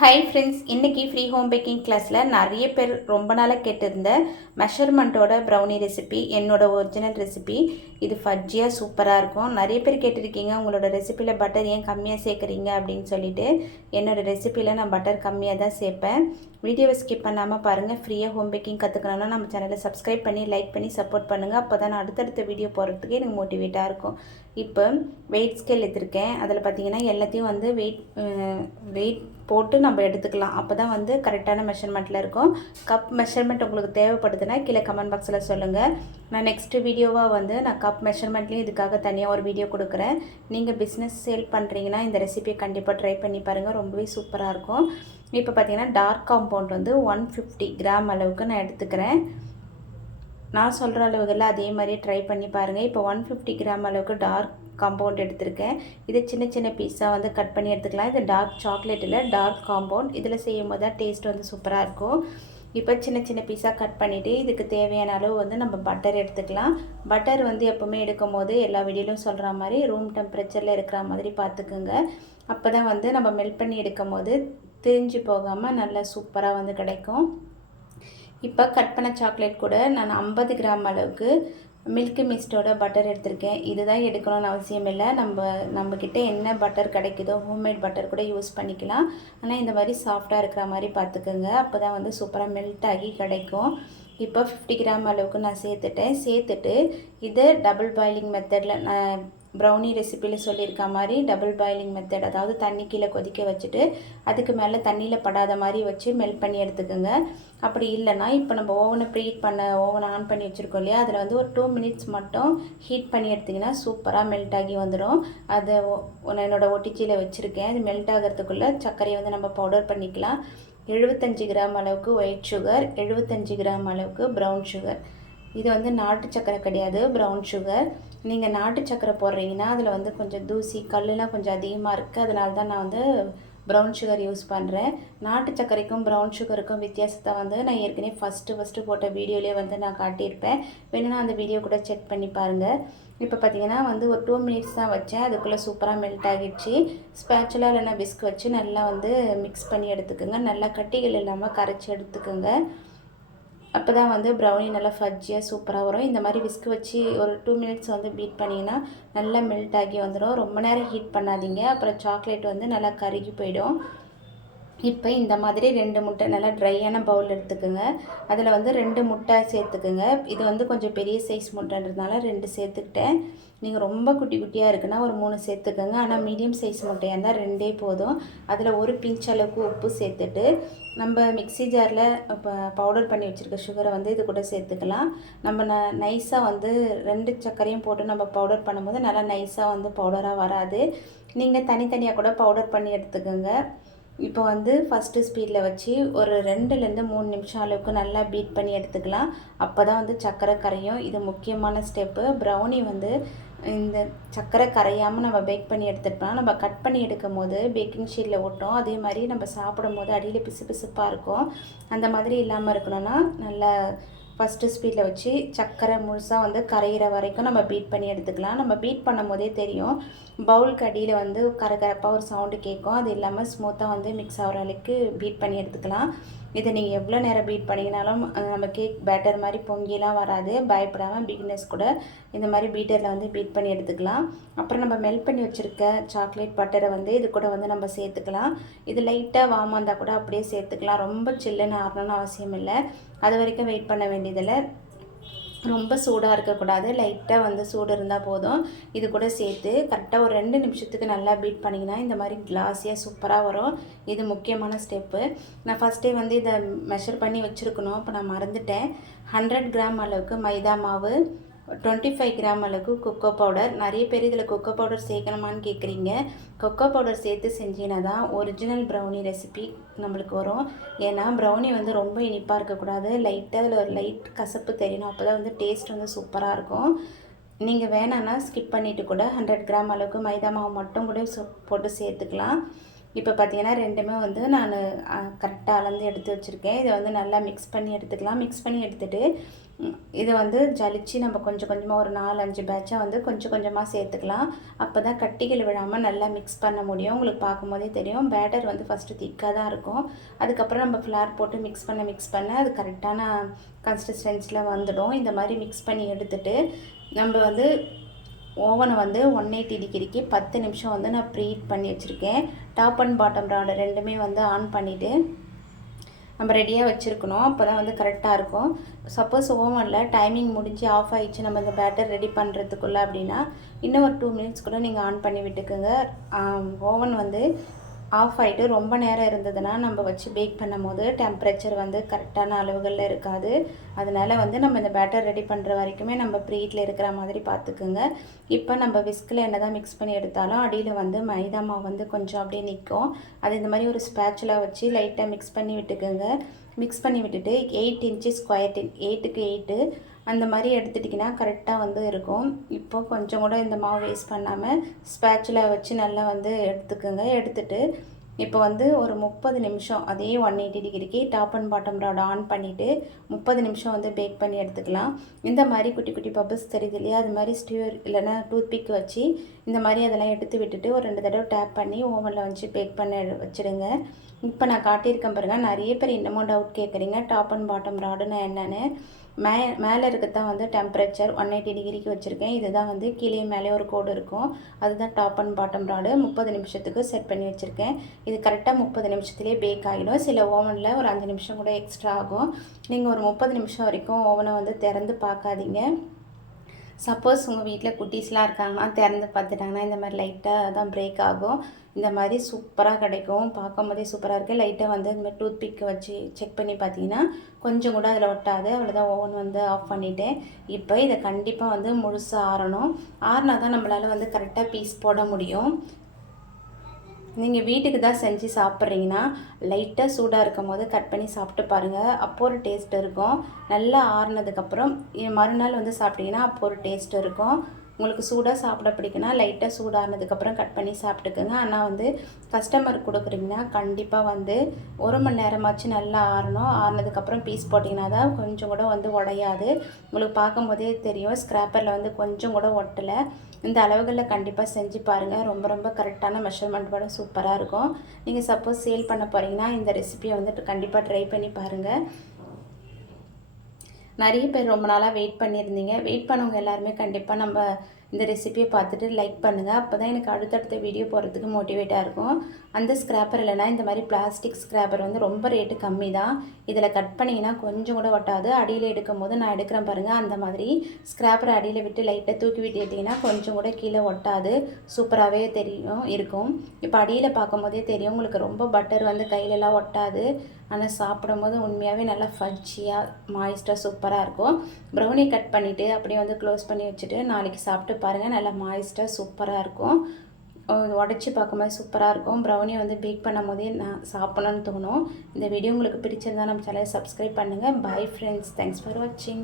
High friends இன்றைக்கி free home baking கிளாஸில் நிறைய பேர் ரொம்ப நாளாக கேட்டிருந்த மெஷர்மெண்ட்டோட ப்ரௌனி ரெசிபி என்னோட ஒரிஜினல் ரெசிபி இது ஃபஜ்ஜியாக சூப்பராக இருக்கும். நிறைய பேர் கேட்டிருக்கீங்க உங்களோட ரெசிப்பியில் பட்டர் ஏன் கம்மியாக சேர்க்குறீங்க அப்படின்னு சொல்லிட்டு. என்னோடய ரெசிப்பியில் நான் பட்டர் கம்மியாக தான் சேர்ப்பேன். வீடியோவை ஸ்கிப் பண்ணாமல் பாருங்கள் ஃப்ரீயாக ஹோம் பேக்கிங் கற்றுக்கணுன்னா நம்ம சேனலை சப்ஸ்கிரைப் பண்ணி லைக் பண்ணி சப்போர்ட் பண்ணுங்கள் அப்போ தான் நான் அடுத்தடுத்த வீடியோ போகிறதுக்கு எனக்கு மோட்டிவேட்டாக இருக்கும். இப்போ வெயிட் ஸ்கேல் எடுத்திருக்கேன். அதில் பார்த்தீங்கன்னா எல்லாத்தையும் வந்து வெயிட் வெயிட் போட்டு நம்ம எடுத்துக்கலாம். அப்போ தான் வந்து கரெக்டான மெஷர்மெண்ட்டில் இருக்கும். கப் மெஷர்மெண்ட் உங்களுக்கு தேவைப்படுதுன்னா கீழே கமெண்ட் பாக்ஸில் சொல்லுங்கள் நான் நெக்ஸ்ட்டு வீடியோவாக வந்து நான் கப் மெஷர்மெண்ட்லேயும் இதுக்காக தனியாக ஒரு வீடியோ கொடுக்குறேன். நீங்கள் பிஸ்னஸ் சேல் பண்ணுறீங்கன்னா இந்த ரெசிபியை கண்டிப்பாக ட்ரை பண்ணி பாருங்கள் ரொம்பவே சூப்பராக இருக்கும். இப்போ பார்த்தீங்கன்னா டார்க் காம்பவுண்ட் வந்து ஒன் ஃபிஃப்டி கிராம் அளவுக்கு நான் எடுத்துக்கிறேன். நான் சொல்கிற அளவுகளில் அதே மாதிரியே ட்ரை பண்ணி பாருங்கள் இப்போ ஒன் ஃபிஃப்டி கிராம் அளவுக்கு டார்க் காம்பவுண்ட் எடுத்திருக்கேன். இது சின்ன சின்ன பீஸாக வந்து கட் பண்ணி எடுத்துக்கலாம். இது டார்க் சாக்லேட்டில் டார்க் காம்பவுண்ட் இதில் செய்யும் போது தான் டேஸ்ட் வந்து சூப்பராக இருக்கும். இப்போ சின்ன சின்ன பீஸாக கட் பண்ணிவிட்டு இதுக்கு தேவையான அளவு வந்து நம்ம பட்டர் எடுத்துக்கலாம். பட்டர் வந்து எப்போவுமே எடுக்கும் போது எல்லா வீடியோலையும் சொல்கிற மாதிரி ரூம் டெம்பரேச்சரில் இருக்கிற மாதிரி பார்த்துக்குங்க. அப்போ தான் வந்து நம்ம மெல்ட் பண்ணி எடுக்கும் போது திரிஞ்சு போகாமல் நல்லா சூப்பராக வந்து கிடைக்கும். இப்போ கட் பண்ண சாக்லேட் கூட நான் ஐம்பது கிராம் அளவுக்கு மில்க் மிஸ்டோட பட்டர் எடுத்திருக்கேன். இதுதான் எடுக்கணும்னு அவசியம் இல்லை. நம்ம நம்மக்கிட்ட என்ன பட்டர் கிடைக்குதோ ஹோம்மேட் பட்டர் கூட யூஸ் பண்ணிக்கலாம். ஆனால் இந்த மாதிரி சாஃப்டாக இருக்கிற மாதிரி பார்த்துக்கோங்க. அப்போ தான் வந்து சூப்பராக மெல்ட் ஆகி கிடைக்கும். இப்போ ஃபிஃப்டி கிராம் அளவுக்கு நான் சேர்த்துட்டேன். சேர்த்துட்டு இதை டபுள் பாயிலிங் மெத்தடில் நான் ப்ரௌனி ரெசிப்பியில் சொல்லியிருக்க மாதிரி டபுள் பாயிலிங் மெத்தட் அதாவது தண்ணி கீழே கொதிக்க வச்சுட்டு அதுக்கு மேலே தண்ணியில் படாத மாதிரி வச்சு மெல்ட் பண்ணி எடுத்துக்கோங்க. அப்படி இல்லைன்னா இப்போ நம்ம ஓவனை ப்ரீட் பண்ண ஓவனை ஆன் பண்ணி வச்சுருக்கோம் இல்லையா? அதில் வந்து ஒரு டூ மினிட்ஸ் மட்டும் ஹீட் பண்ணி எடுத்திங்கன்னா சூப்பராக மெல்ட் ஆகி வந்துடும் அதை என்னோடய ஒட்டிச்சியில் வச்சுருக்கேன். அது மெல்ட் ஆகிறதுக்குள்ளே சர்க்கரையை வந்து நம்ம பவுடர் பண்ணிக்கலாம். எழுபத்தஞ்சி கிராம் அளவுக்கு ஒயிட் சுகர் எழுபத்தஞ்சி கிராம் அளவுக்கு ப்ரௌன் சுகர் இது வந்து நாட்டு சக்கரை கிடையாது ப்ரௌன் சுகர் நீங்கள் நாட்டு சக்கரை போடுறீங்கன்னா அதில் வந்து கொஞ்சம் தூசி கல்லுலாம் கொஞ்சம் அதிகமாக இருக்குது அதனால தான் நான் வந்து ப்ரௌன் சுகர் யூஸ் பண்ணுறேன் நாட்டு சர்க்கரைக்கும் ப்ரௌன் சுகருக்கும் வித்தியாசத்தை வந்து நான் ஏற்கனவே ஃபஸ்ட்டு ஃபஸ்ட்டு போட்ட வீடியோலேயே வந்து நான் காட்டியிருப்பேன். வேணும்னா அந்த வீடியோ கூட செக் பண்ணி பாருங்கள் இப்போ பார்த்தீங்கன்னா வந்து ஒரு டூ மினிட்ஸ் தான் வச்சேன். அதுக்குள்ளே சூப்பராக மெல்ட் ஆகிடுச்சு. ஸ்பேச்சுலாக இல்லைன்னா விஸ்க் வச்சு நல்லா வந்து மிக்ஸ் பண்ணி எடுத்துக்கோங்க. நல்லா கட்டிகள் இல்லாமல் கரைச்சி எடுத்துக்கோங்க. அப்போ தான் வந்து ப்ரௌனி நல்லா ஃபஜ்ஜியாக சூப்பராக வரும். இந்த மாதிரி விஸ்க் வச்சு ஒரு டூ மினிட்ஸ் வந்து பீட் பண்ணிங்கன்னா நல்லா மெல்ட் ஆகி வந்துடும் ரொம்ப நேரம் ஹீட் பண்ணாதீங்க. அப்புறம் சாக்லேட் வந்து நல்லா கருகி போயிடும். இப்போ இந்த மாதிரி ரெண்டு முட்டை நல்லா ட்ரையான பவுல் எடுத்துக்கோங்க. அதில் வந்து ரெண்டு முட்டை சேர்த்துக்குங்க. இது வந்து கொஞ்சம் பெரிய சைஸ் முட்டைன்றதுனால ரெண்டு சேர்த்துக்கிட்டேன். நீங்கள் ரொம்ப குட்டி குட்டியாக இருக்குன்னா ஒரு மூணு சேர்த்துக்கோங்க. ஆனால் மீடியம் சைஸ் முட்டையாக இருந்தால் ரெண்டே போதும். அதில் ஒரு பிஞ்ச் அளவுக்கு உப்பு சேர்த்துட்டு நம்ம மிக்சி ஜாரில் இப்போ பவுடர் பண்ணி வச்சுருக்க சுகரை வந்து இது கூட சேர்த்துக்கலாம். நம்ம ந நைஸாக வந்து ரெண்டு சர்க்கரையும் போட்டு நம்ம பவுடர் பண்ணும்போது நல்லா நைஸாக வந்து பவுடராக வராது. நீங்கள் தனித்தனியாக கூட பவுடர் பண்ணி எடுத்துக்கோங்க. இப்போ வந்து ஃபஸ்ட்டு ஸ்பீடில் வச்சு ஒரு ரெண்டுலேருந்து மூணு நிமிஷம் அளவுக்கு நல்லா பீட் பண்ணி எடுத்துக்கலாம். அப்போ தான் வந்து சர்க்கரை கரையும். இது முக்கியமான ஸ்டெப்பு ப்ரௌனி வந்து இந்த சர்க்கரை கரையாமல் நம்ம பேக் பண்ணி எடுத்துட்டோம்னா நம்ம கட் பண்ணி எடுக்கும் போது பேக்கிங் ஷீட்டில் ஒட்டும் அதே மாதிரி நம்ம சாப்பிடும் போது அடியில் பிசு பிசுப்பாக இருக்கும். அந்த மாதிரி இல்லாமல் இருக்கணும்னா நல்லா ஃபஸ்ட்டு ஸ்பீடில் வச்சு சர்க்கரை முழுசாக வந்து கரையிற வரைக்கும் நம்ம பீட் பண்ணி எடுத்துக்கலாம். நம்ம பீட் பண்ணும் போதே தெரியும் பவுலுக்கு அடியில் வந்து கரகரப்பாக ஒரு சவுண்டு கேட்கும். அது இல்லாமல் ஸ்மூத்தாக வந்து மிக்ஸ் ஆகிற அளவுக்கு பீட் பண்ணி எடுத்துக்கலாம். இதை நீங்கள் எவ்வளோ நேரம் பீட் பண்ணிங்கனாலும் நம்ம கேக் பேட்டர் மாதிரி பொங்கிலாம் வராது. பயப்படாமல் பிகினர்ஸ் கூட இந்த மாதிரி பீட்டரில் வந்து பீட் பண்ணி எடுத்துக்கலாம். அப்புறம் நம்ம மெல்ட் பண்ணி வச்சுருக்க சாக்லேட் பட்டரை வந்து இது கூட வந்து நம்ம சேர்த்துக்கலாம். இது லைட்டாக வாமாக இருந்தால் கூட அப்படியே சேர்த்துக்கலாம். ரொம்ப சில்லுன்னு ஆறணும்னு அவசியம் இல்லை. அது வரைக்கும் வெயிட் பண்ண வேண்டியதில்லை. ரொம்ப சூடாக இருக்கக்கூடாது. லைட்டாக வந்து சூடு இருந்தால் போதும். இது கூட சேர்த்து கரெக்டாக ஒரு ரெண்டு நிமிஷத்துக்கு நல்லா பீட் பண்ணிங்கன்னா இந்த மாதிரி கிளாஸியாக சூப்பராக வரும். இது முக்கியமான ஸ்டெப்பு. நான் ஃபஸ்ட்டே வந்து இதை மெஷர் பண்ணி வச்சுருக்கணும். இப்போ நான் மறந்துட்டேன். ஹண்ட்ரட் கிராம் அளவுக்கு மைதா மாவு டுவெண்ட்டி ஃபைவ் கிராம் அளவுக்கு கொக்கோ பவுடர் நிறைய பேர் இதில் கொக்கோ பவுடர் சேர்க்கணுமான்னு கேட்குறீங்க. கொக்கோ பவுடர் சேர்த்து செஞ்சினா தான் ஒரிஜினல் ப்ரௌனி ரெசிபி நம்மளுக்கு வரும். ஏன்னா ப்ரௌனி வந்து ரொம்ப இனிப்பாக இருக்கக்கூடாது. லைட்டாக அதில் ஒரு லைட் கசப்பு தெரியணும். அப்போ தான் வந்து டேஸ்ட் வந்து சூப்பராக இருக்கும். நீங்கள் வேணான்னா ஸ்கிப் பண்ணிவிட்டு கூட ஹண்ட்ரட் கிராம் அளவுக்கு மைதா மாவு மட்டும் கூட போட்டு சேர்த்துக்கலாம். இப்போ பார்த்தீங்கன்னா ரெண்டுமே வந்து நான் கரெக்டாக அளந்து எடுத்து வச்சுருக்கேன். இதை வந்து நல்லா மிக்ஸ் பண்ணி எடுத்துக்கலாம். மிக்ஸ் பண்ணி எடுத்துகிட்டு இதை வந்து ஜலிச்சு நம்ம கொஞ்சம் கொஞ்சமாக ஒரு நாலு அஞ்சு பேட்சாக வந்து கொஞ்சம் கொஞ்சமாக சேர்த்துக்கலாம். அப்போ தான் கட்டிகள் விழாமல் நல்லா மிக்ஸ் பண்ண முடியும். உங்களுக்கு பார்க்கும்போதே தெரியும். பேட்டர் வந்து ஃபஸ்ட்டு திக்காக தான் இருக்கும். அதுக்கப்புறம் நம்ம ஃப்ளார் போட்டு மிக்ஸ் பண்ண மிக்ஸ் பண்ண அது கரெக்டான கன்சிஸ்டன்சியில் வந்துடும். இந்த மாதிரி மிக்ஸ் பண்ணி எடுத்துகிட்டு நம்ம வந்து ஓவனை வந்து ஒன் எயிட்டி டிகிரிக்கு பத்து நிமிஷம் வந்து நான் ப்ரீட் பண்ணி வச்சுருக்கேன். டாப் அண்ட் பாட்டம் ராடு ரெண்டுமே வந்து ஆன் பண்ணிவிட்டு நம்ம ரெடியாக வச்சுருக்கணும். அப்போ தான் வந்து கரெக்டாக இருக்கும். சப்போஸ் ஓவனில் டைமிங் முடிஞ்சு ஆஃப் ஆகிடுச்சு நம்ம இந்த பேட்டர் ரெடி பண்ணுறதுக்குள்ளே அப்படின்னா இன்னும் ஒரு டூ மினிட்ஸ் கூட நீங்கள் ஆன் பண்ணி விட்டுக்குங்க. ஓவன் வந்து ஆஃப் ஆகிட்டு ரொம்ப நேரம் இருந்ததுன்னா நம்ம வச்சு பேக் பண்ணும் போது டெம்பரேச்சர் வந்து கரெக்டான அளவுகளில் இருக்காது. அதனால் வந்து நம்ம இந்த பேட்டர் ரெடி பண்ணுற வரைக்குமே நம்ம ப்ரீட்டில் இருக்கிற மாதிரி பார்த்துக்குங்க. இப்போ நம்ம விஸ்கில் என்ன தான் மிக்ஸ் பண்ணி எடுத்தாலும் அடியில் வந்து மைதா மாவு வந்து கொஞ்சம் அப்படியே நிற்கும் அது இந்த மாதிரி ஒரு ஸ்பேச்சுலா வச்சு லைட்டாக மிக்ஸ் பண்ணி விட்டுக்குங்க. மிக்ஸ் பண்ணி விட்டுட்டு எயிட் இன்ச்சு ஸ்கொயர் டின் எயிட்டுக்கு எயிட்டு அந்த மாதிரி எடுத்துட்டிங்கன்னா கரெக்டாக வந்து இருக்கும். இப்போ கொஞ்சம் கூட இந்த மாவு வேஸ்ட் பண்ணாமல் ஸ்பேச்சில் வச்சு நல்லா வந்து எடுத்துக்கோங்க. எடுத்துட்டு இப்போ வந்து ஒரு முப்பது நிமிஷம் அதே ஒன் எயிட்டி டிகிரிக்கு top and bottom rod on பண்ணிவிட்டு முப்பது நிமிஷம் வந்து பேக் பண்ணி எடுத்துக்கலாம். இந்த மாதிரி குட்டி குட்டி பபிள்ஸ் தெரியுது இல்லையா? அது மாதிரி ஸ்டியூர் இல்லைன்னா டூத் பிக் வச்சு இந்த மாதிரி அதெல்லாம் எடுத்து விட்டுட்டு ஒரு ரெண்டு தடவை டேப் பண்ணி ஓவனில் வச்சு பேக் பண்ண வச்சுடுங்க. இப்போ நான் காட்டியிருக்கேன் பாருங்கள் நிறைய பேர் இன்னமும் டவுட் கேட்குறீங்க. டாப் அண்ட் பாட்டம் ராடுன்னு என்னென்னு. மே மேலே இருக்கிறதான் வந்து டெம்பரேச்சர் ஒன் எயிட்டி டிகிரிக்கு வச்சுருக்கேன். இதுதான் வந்து கீழே மேலே ஒரு கோடு இருக்கும். அதுதான் டாப் அண்ட் பாட்டம் ராடு முப்பது நிமிஷத்துக்கு செட் பண்ணி வச்சுருக்கேன். இது கரெக்டாக முப்பது நிமிஷத்துலேயே பேக் ஆகிடும் சில ஓவனில் ஒரு அஞ்சு நிமிஷம் கூட எக்ஸ்ட்ரா ஆகும். நீங்கள் ஒரு முப்பது நிமிஷம் வரைக்கும் ஓவனை வந்து திறந்து பார்க்காதீங்க. சப்போஸ் உங்கள் வீட்டில் குட்டீஸ்லாம் இருக்காங்கன்னா திறந்து பார்த்துட்டாங்கன்னா இந்த மாதிரி லைட்டாக தான் பிரேக் ஆகும். இந்த மாதிரி சூப்பராக கிடைக்கும். பார்க்கும் போதே சூப்பராக இருக்குது லைட்டாக வந்து இந்த மாதிரி டூத் பிக் வச்சு செக் பண்ணி பார்த்தீங்கன்னா கொஞ்சம் கூட அதில் ஒட்டாது. அவ்வளோதான் ஓவன் வந்து ஆஃப் பண்ணிவிட்டேன் இப்போ இதை கண்டிப்பாக வந்து முழுசாக ஆறணும். ஆறினா தான் நம்மளால் வந்து கரெக்டாக பீஸ் போட முடியும். நீங்கள் வீட்டுக்கு தான் செஞ்சு சாப்பிட்றீங்கன்னா லைட்டாக சூடாக இருக்கும் போது கட் பண்ணி சாப்பிட்டு பாருங்கள் அப்போ ஒரு டேஸ்ட் இருக்கும். நல்லா ஆறுனதுக்கப்புறம் மறுநாள் வந்து சாப்பிட்டீங்கன்னா அப்போ ஒரு டேஸ்ட் இருக்கும். உங்களுக்கு சூடாக சாப்பிட பிடிக்குன்னா லைட்டாக சூடானதுக்கப்புறம் கட் பண்ணி சாப்பிட்டுக்குங்க. ஆனால் வந்து கஸ்டமருக்கு கொடுக்குறீங்கன்னா கண்டிப்பாக வந்து ஒரு மணி நேரமாச்சு நல்லா ஆறணும். ஆறினதுக்கப்புறம் பீஸ் போட்டிங்கன்னா தான் கொஞ்சம் கூட வந்து உடையாது. உங்களுக்கு பார்க்கும்போதே தெரியும். ஸ்க்ராப்பரில் வந்து கொஞ்சம் கூட ஒட்டலை. இந்த அளவுகளில் கண்டிப்பாக செஞ்சு பாருங்கள் ரொம்ப ரொம்ப கரெக்டான மெஷர்மெண்ட்டோட சூப்பராக இருக்கும். நீங்கள் சப்போஸ் சேல் பண்ண போகிறீங்கன்னா இந்த ரெசிபியை வந்துட்டு கண்டிப்பாக ட்ரை பண்ணி பாருங்கள் நிறைய பேர் ரொம்ப நாளாக வெயிட் பண்ணியிருந்தீங்க. வெயிட் பண்ணவங்க எல்லாருமே கண்டிப்பாக நம்ம இந்த ரெசிபியை பார்த்துட்டு லைக் பண்ணுங்கள் அப்போ தான் எனக்கு அடுத்தடுத்த வீடியோ போகிறதுக்கு மோட்டிவேட்டாக இருக்கும். அந்த ஸ்க்ராப்பர் இல்லைனா இந்த மாதிரி பிளாஸ்டிக் ஸ்க்ராப்பர் வந்து ரொம்ப ரேட்டு கம்மி தான் இதில் கட் பண்ணிங்கன்னா கொஞ்சம் கூட ஒட்டாது. அடியில் எடுக்கும் போது நான் எடுக்கிறேன் பாருங்கள் அந்த மாதிரி ஸ்க்ராப்பரை அடியில் விட்டு லைட்டாக தூக்கி விட்டு எடுத்திங்கன்னா கொஞ்சம் கூட கீழே ஒட்டாது. சூப்பராகவே தெரியும் இருக்கும். இப்போ அடியில் பார்க்கும் போதே தெரியும். உங்களுக்கு ரொம்ப பட்டர் வந்து கையிலலாம் ஒட்டாது. ஆனால் சாப்பிடும்போது உண்மையாகவே நல்லா ஃபஜ்ஜியாக மாய்ஸ்டாக சூப்பராக இருக்கும். ப்ரௌனி கட் பண்ணிவிட்டு அப்படியே வந்து க்ளோஸ் பண்ணி வச்சுட்டு நாளைக்கு சாப்பிட்டு பாருங்கள் நல்லா மாய்ஸ்டாக சூப்பராக இருக்கும். உடச்சி பார்க்கும்போது சூப்பராக இருக்கும். ப்ரௌனி வந்து பேக் பண்ணும் போதே நான் சாப்பிட்ணுன்னு தோணும். இந்த வீடியோ உங்களுக்கு பிடிச்சிருந்தா நம்ம சேனலை சப்ஸ்கிரைப் பண்ணுங்கள் பை ஃப்ரெண்ட்ஸ் தேங்க்ஸ் ஃபார் வாட்சிங்